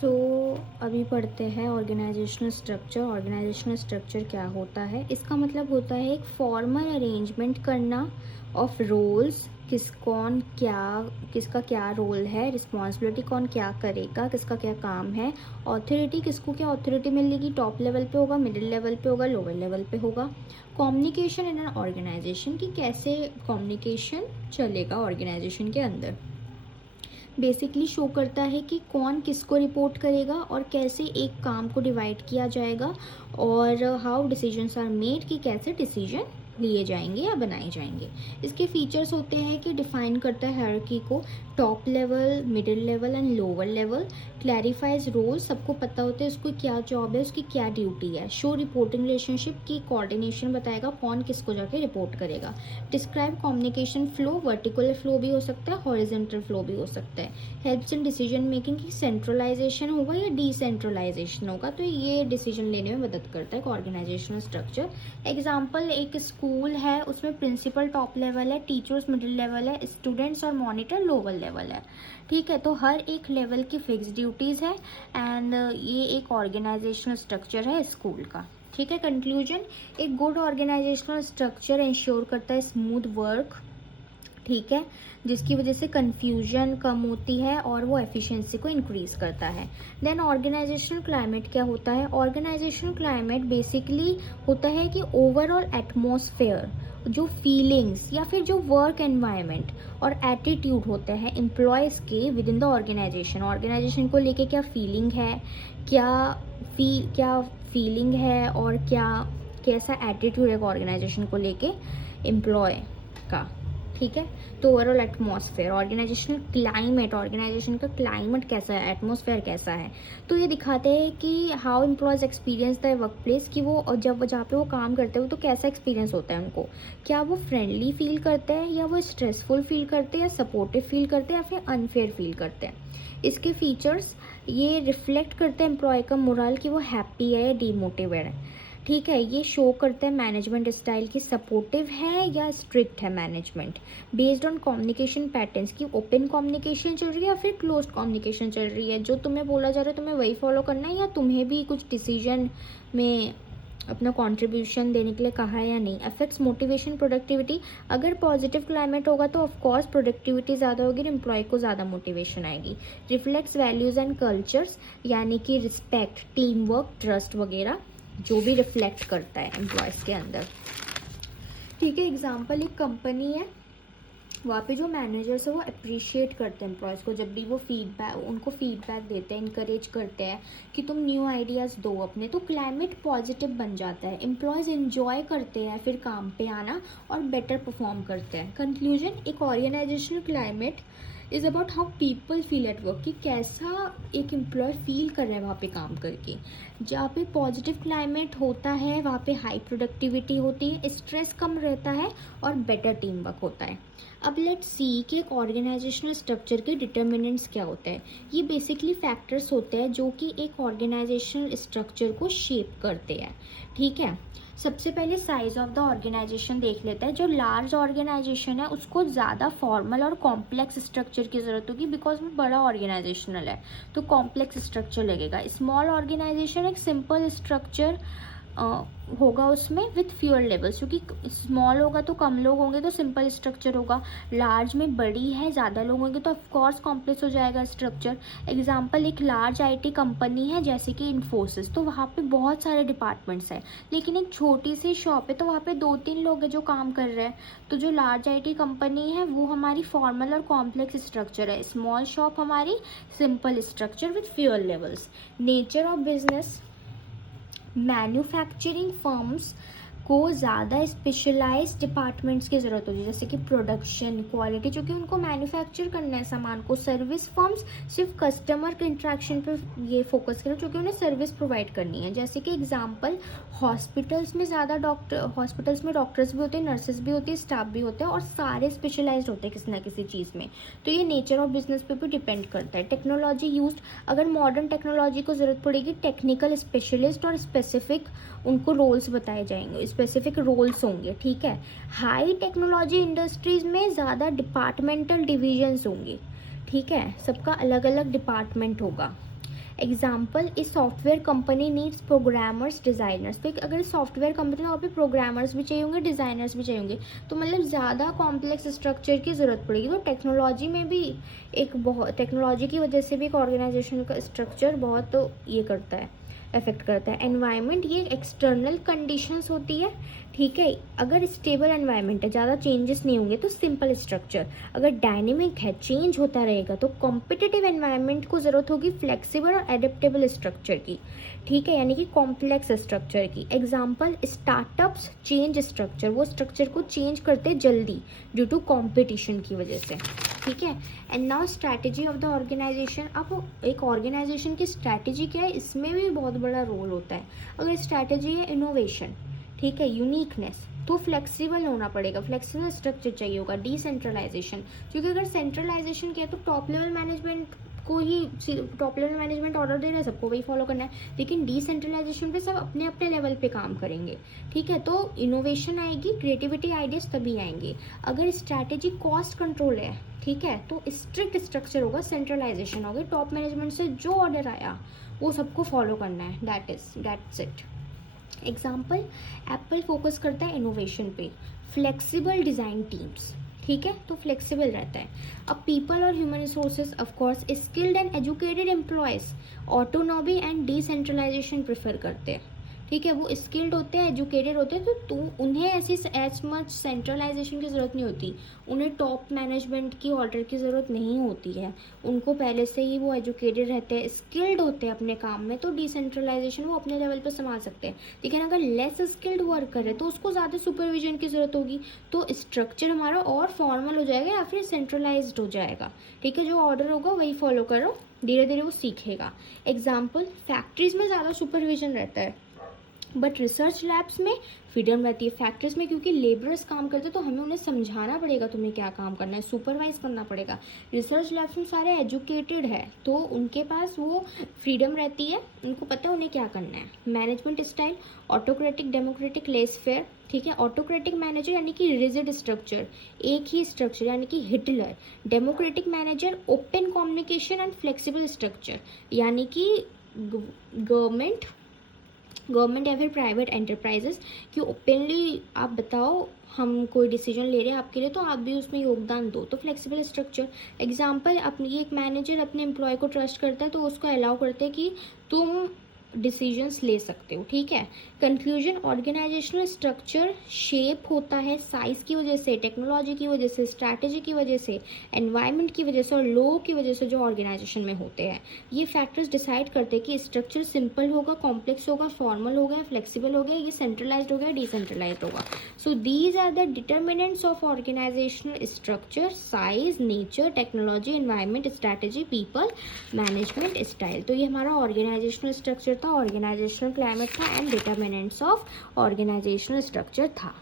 सो अभी पढ़ते हैं ऑर्गेनाइजेशनल स्ट्रक्चर। ऑर्गेनाइजेशनल स्ट्रक्चर क्या होता है? इसका मतलब होता है एक फॉर्मल अरेंजमेंट करना ऑफ रोल्स, किसका क्या रोल है, रिस्पॉन्सिबिलिटी कौन क्या करेगा, किसका क्या काम है, ऑथोरिटी किसको क्या ऑथोरिटी मिलेगी, टॉप लेवल पे होगा, मिडिल लेवल पे होगा, लोअर लेवल पे होगा। कम्युनिकेशन इन एन ऑर्गेनाइजेशन की कैसे कम्युनिकेशन चलेगा ऑर्गेनाइजेशन के अंदर, बेसिकली शो करता है कि कौन किसको रिपोर्ट करेगा और कैसे एक काम को डिवाइड किया जाएगा, और हाउ डिसीजंस आर मेड कि कैसे डिसीजन लिए जाएंगे या बनाए जाएंगे। इसके फीचर्स होते हैं कि डिफाइन करता है हायरार्की को, top level, middle level and lower level, clarifies role, सबको पता होता है उसको क्या जॉब है, उसकी क्या ड्यूटी है, शो रिपोर्टिंग रिलेशनशिप की कोऑर्डिनेशन बताएगा कौन किसको जाके रिपोर्ट करेगा, डिस्क्राइब कम्युनिकेशन फ्लो, वर्टिकुलर फ्लो भी हो सकता है, हॉरिजॉन्टल फ्लो भी हो सकता है, हेल्प्स इन डिसीजन मेकिंग की सेंट्रलाइजेशन होगा या डिसेंट्रलाइजेशन होगा, तो ये डिसीजन लेने में मदद करता है ऑर्गेनाइजेशनल स्ट्रक्चर। एग्जाम्पल, एक स्कूल है उसमें प्रिंसिपल टॉप लेवल है, टीचर्स मिडिल लेवल है, स्टूडेंट्स और मॉनिटर लोअर लेवल है। ठीक है, तो हर एक लेवल की फिक्स ड्यूटीज़ है एंड ये एक ऑर्गेनाइजेशनल स्ट्रक्चर है स्कूल का। ठीक है, कंक्लूजन, एक गुड ऑर्गेनाइजेशनल स्ट्रक्चर इंश्योर करता है स्मूथ वर्क, ठीक है, जिसकी वजह से कन्फ्यूजन कम होती है और वो एफिशिएंसी को इंक्रीज करता है। देन ऑर्गेनाइजेशनल क्लाइमेट क्या होता है? ऑर्गेनाइजेशनल क्लाइमेट बेसिकली होता है कि ओवरऑल एटमॉस्फेयर, जो फीलिंग्स या फिर जो वर्क एनवायरनमेंट और एटीट्यूड होते हैं एम्प्लॉयज़ के within the organization, organization को लेके क्या फीलिंग है, क्या फीलिंग है और क्या कैसा एटीट्यूड है ऑर्गेनाइजेशन को लेके एम्प्लॉय का। ठीक है, तो overall atmosphere, organizational climate, organization का क्लाइमेट कैसा है, एटमॉस्फेयर कैसा है, तो ये दिखाते हैं कि how employees experience the work place, कि वो जब जहाँ पे वो काम करते हैं तो कैसा एक्सपीरियंस होता है उनको, क्या वो फ्रेंडली फील करते हैं या वो स्ट्रेसफुल फील करते हैं या सपोर्टिव फील करते हैं या फिर अनफेयर फील करते हैं। इसके फीचर्स ये रिफ्लेक्ट करते हैं एम्प्लॉय का मोरल कि वो हैप्पी है या डीमोटिवेट है। ठीक है, ये शो करता है मैनेजमेंट स्टाइल की सपोर्टिव है या स्ट्रिक्ट है management, based on communication patterns की ओपन कम्युनिकेशन चल रही है या फिर क्लोज कम्युनिकेशन चल रही है, जो तुम्हें बोला जा रहा है तुम्हें वही फॉलो करना है या तुम्हें भी कुछ डिसीजन में अपना कंट्रीब्यूशन देने के लिए कहा है या नहीं। अफेक्ट्स मोटिवेशन प्रोडक्टिविटी, अगर पॉजिटिव क्लाइमेट होगा तो ऑफकोर्स प्रोडक्टिविटी ज़्यादा होगी, एम्प्लॉय को ज़्यादा मोटिवेशन आएगी। रिफ्लेक्ट्स वैल्यूज़ एंड कल्चर्स, यानी कि रिस्पेक्ट, टीम वर्क, ट्रस्ट वगैरह जो भी रिफ्लेक्ट करता है एम्प्लॉयज़ के अंदर। ठीक है, एग्जांपल, एक कंपनी है, वहाँ पे जो मैनेजर्स है वो अप्रिशिएट करते हैं एम्प्लॉयज़ को, जब भी वो उनको फीडबैक देते हैं, इंकरेज करते हैं कि तुम न्यू आइडियाज़ दो अपने, तो क्लाइमेट पॉजिटिव बन जाता है, एम्प्लॉयज़ इन्जॉय करते हैं फिर काम पे आना और बेटर परफॉर्म करते हैं। कंक्लूजन, एक organizational climate is about how people feel at work, कि कैसा एक एम्प्लॉय फील कर रहा है वहाँ पे काम करके। जहाँ पे पॉजिटिव क्लाइमेट होता है वहाँ पे हाई प्रोडक्टिविटी होती है, स्ट्रेस कम रहता है और बेटर टीम वर्क होता है। अब लेट्स सी कि एक ऑर्गेनाइजेशनल स्ट्रक्चर के डिटर्मिनेंट्स क्या होते हैं। ये बेसिकली फैक्टर्स होते हैं जो कि एक ऑर्गेनाइजेशनल स्ट्रक्चर को शेप करते हैं। ठीक है, सबसे पहले साइज ऑफ द ऑर्गेनाइजेशन देख लेते हैं। जो लार्ज ऑर्गेनाइजेशन है उसको ज़्यादा फॉर्मल और कॉम्प्लेक्स स्ट्रक्चर की ज़रूरत होगी, बिकॉज वो बड़ा ऑर्गेनाइजेशनल है तो कॉम्प्लेक्स स्ट्रक्चर लगेगा। स्मॉल ऑर्गेनाइजेशन एक सिंपल स्ट्रक्चर होगा उसमें विथ फ्यूअर लेवल्स, क्योंकि स्मॉल होगा तो कम लोग होंगे तो सिंपल स्ट्रक्चर होगा, लार्ज में बड़ी है ज़्यादा लोग होंगे तो ऑफकोर्स कॉम्प्लेक्स हो जाएगा स्ट्रक्चर। एग्जांपल, एक लार्ज आईटी कंपनी है जैसे कि इन्फोसिस, तो वहाँ पे बहुत सारे डिपार्टमेंट्स हैं, लेकिन एक छोटी सी शॉप है तो वहाँ पे 2-3 लोग हैं जो काम कर रहे हैं। तो जो लार्ज आईटी कंपनी है वो हमारी फॉर्मल और कॉम्प्लेक्स स्ट्रक्चर है, स्मॉल शॉप हमारी simple structure with fewer levels. Nature of business, manufacturing firms को ज़्यादा स्पेशलाइज डिपार्टमेंट्स की ज़रूरत होती है, जैसे कि प्रोडक्शन, क्वालिटी, क्योंकि उनको मैन्युफैक्चर करना है सामान को। सर्विस फर्म्स सिर्फ कस्टमर के इंट्रैक्शन पर ये फोकस करें क्योंकि उन्हें सर्विस प्रोवाइड करनी है। जैसे कि एग्जांपल, हॉस्पिटल्स में हॉस्पिटल्स में डॉक्टर्स भी होते हैं, नर्सेज भी होती है, स्टाफ भी होते हैं और सारे स्पेशलाइज्ड होते हैं किसी ना किसी चीज़ में। तो ये नेचर ऑफ बिजनेस पे भी डिपेंड करता है। टेक्नोलॉजी यूज्ड, अगर मॉडर्न टेक्नोलॉजी को ज़रूरत पड़ेगी, टेक्निकल स्पेशलिस्ट और स्पेसिफिक उनको रोल्स बताए जाएंगे, स्पेसिफिक रोल्स होंगे। ठीक है, हाई टेक्नोलॉजी इंडस्ट्रीज में ज़्यादा डिपार्टमेंटल डिविजन्स होंगे। ठीक है, सबका अलग अलग डिपार्टमेंट होगा। एग्जाम्पल, इस software company needs programmers designers. तो अगर सॉफ्टवेयर कंपनी, तो वहाँ पे प्रोग्रामर्स भी चाहिए होंगे, डिज़ाइनर्स भी चाहिए होंगे, तो मतलब ज़्यादा कॉम्प्लेक्स स्ट्रक्चर की ज़रूरत पड़ेगी। तो टेक्नोलॉजी में भी टेक्नोलॉजी की वजह से भी एक ऑर्गेनाइजेशन का स्ट्रक्चर बहुत ये करता है, अफेक्ट करता है। एनवायरनमेंट, ये एक्सटर्नल कंडीशंस होती है, ठीक है। अगर स्टेबल एनवायरनमेंट है, ज़्यादा चेंजेस नहीं होंगे तो सिंपल स्ट्रक्चर। अगर डायनेमिक है, चेंज होता रहेगा, तो कॉम्पिटिटिव एनवायरनमेंट को ज़रूरत होगी फ्लेक्सिबल और एडेप्टेबल स्ट्रक्चर की, ठीक है, यानी कि कॉम्प्लेक्स स्ट्रक्चर की। एग्जाम्पल, स्टार्टअप्स चेंज स्ट्रक्चर, वो स्ट्रक्चर को चेंज करते जल्दी ड्यू टू कॉम्पिटिशन की वजह से, ठीक है। And now strategy of the organization. अब एक ऑर्गेनाइजेशन की स्ट्रैटेजी क्या है, इसमें भी बहुत बड़ा रोल होता है। अगर स्ट्रैटेजी है इनोवेशन, ठीक है, यूनिकनेस, तो फ्लेक्सिबल होना पड़ेगा, फ्लेक्सिबल स्ट्रक्चर चाहिए होगा। डिसेंट्रलाइजेशन, क्योंकि अगर सेंट्रलाइजेशन किया तो टॉप लेवल मैनेजमेंट को ही, टॉप लेवल मैनेजमेंट ऑर्डर दे रहा है, सबको वही फॉलो करना है। लेकिन डिसेंट्रलाइजेशन पे सब अपने अपने लेवल पे काम करेंगे, ठीक है। तो इनोवेशन आएगी, क्रिएटिविटी, आइडियाज तभी आएंगे। अगर स्ट्रैटेजी कॉस्ट कंट्रोल है, ठीक है, तो स्ट्रिक्ट स्ट्रक्चर होगा, सेंट्रलाइजेशन होगी, टॉप मैनेजमेंट से जो ऑर्डर आया वो सबको फॉलो करना है, that's it. Example, Apple focus करता है इनोवेशन पे, फ्लेक्सिबल डिज़ाइन टीम्स, ठीक है, तो फ्लेक्सिबल रहता है। अब पीपल और human resources, of course skilled and educated employees autonomy and decentralization prefer करते हैं, ठीक है। वो स्किल्ड होते हैं, एजुकेटेड होते हैं, तो उन्हें ऐसी एज मच सेंट्रलाइजेशन की ज़रूरत नहीं होती, उन्हें टॉप मैनेजमेंट की ऑर्डर की ज़रूरत नहीं होती है, उनको पहले से ही वो एजुकेटेड रहते हैं, स्किल्ड होते हैं अपने काम में, तो डिसेंट्रलाइजेशन वो अपने लेवल पर संभाल सकते हैं। लेकिन अगर लेस स्किल्ड वर्कर है तो उसको ज़्यादा सुपरविजन की ज़रूरत होगी, तो स्ट्रक्चर हमारा और फॉर्मल हो जाएगा या फिर सेंट्रलाइज्ड हो जाएगा, ठीक है। जो ऑर्डर होगा वही फॉलो करो, धीरे धीरे वो सीखेगा। एग्जाम्पल, फैक्ट्रीज में ज़्यादा सुपरविजन रहता है, बट रिसर्च लैब्स में फ्रीडम रहती है। फैक्ट्रीज में क्योंकि लेबरर्स काम करते हैं, तो हमें उन्हें समझाना पड़ेगा तुम्हें क्या काम करना है, सुपरवाइज करना पड़ेगा। रिसर्च लैब्स में सारे एजुकेटेड है, तो उनके पास वो फ्रीडम रहती है, उनको पता है उन्हें क्या करना है। Management style, autocratic, democratic, less fair, ठीक है। ऑटोक्रेटिक मैनेजर यानी कि रिजिड स्ट्रक्चर, एक ही स्ट्रक्चर यानी कि Hitler. Democratic manager, open communication and flexible structure, यानी कि गवर्नमेंट या फिर प्राइवेट एंटरप्राइजेस कि ओपनली आप बताओ हम कोई डिसीजन ले रहे हैं आपके लिए, तो आप भी उसमें योगदान दो, तो फ्लेक्सिबल स्ट्रक्चर। एग्जांपल, अपनी एक मैनेजर अपने एम्प्लॉय को ट्रस्ट करता है, तो उसको अलाउ करते हैं कि तुम डिसीजंस ले सकते हो, ठीक है। कंक्लूजन, ऑर्गेनाइजेशनल स्ट्रक्चर शेप होता है साइज की वजह से, टेक्नोलॉजी की वजह से, स्ट्रैटेजी की वजह से, एनवायरनमेंट की वजह से और लोग की वजह से जो ऑर्गेनाइजेशन में होते हैं। ये फैक्टर्स डिसाइड करते हैं कि स्ट्रक्चर सिंपल होगा, कॉम्प्लेक्स होगा, फॉर्मल होगा, फ्लेक्सिबल हो गया, ये सेंट्रलाइज्ड हो गया, डिसेंट्रलाइज्ड होगा। So these are the determinants of organizational structure: size, nature, technology, environment, strategy, people, management style. तो ये हमारा ऑर्गेनाइजेशनल स्ट्रक्चर था, ऑर्गेनाइजेशनल क्लाइमेट था and determinants of organizational structure था।